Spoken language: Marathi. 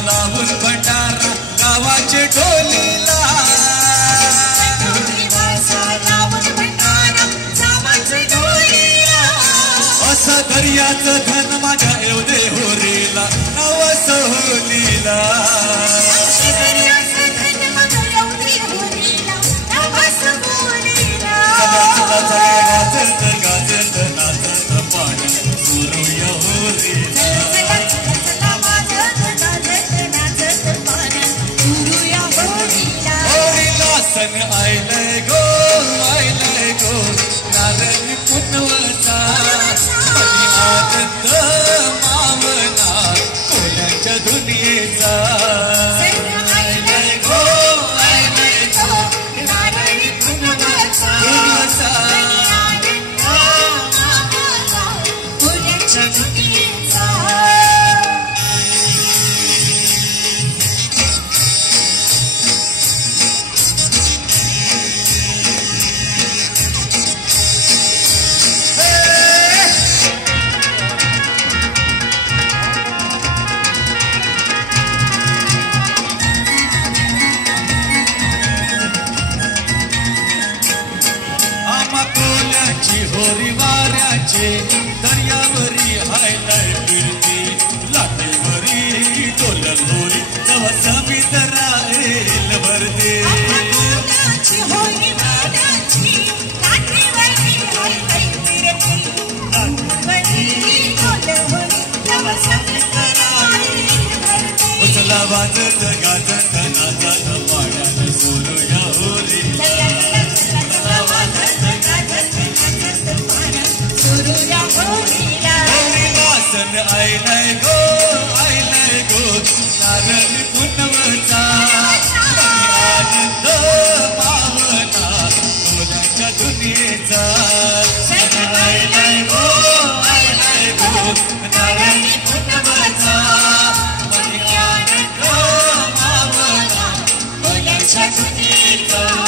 लावून भंडारा गावाचे ढोलीला असं दर्याचं धन माझ्या येवदे होरीला नव सहलीला गाजत गाजत नाचत पाणी सुरूया होरीला सन आयलय गो नारळी पुनवचा आणि आनंद मावना कोल्याच्या दुनियेचा आयलय गो नारळी पुनवचा आणि आनंद मावना कोल्याच्या दुनियेचा होरी वाऱ्याचे दर्यावरी हायलाय फिरती लाटेवरी डोलल होरी नवा समित राहील भरते उचला वाजत गाजत नाचत पाण्यात सोरूया होरी आयलय गो नारळी पुनवचा आनंद पावना कोल्याच्या दुनियेचा आयलय गो नारळी पुनवचा आनंद पावना कोल्याच्या दुनियेचा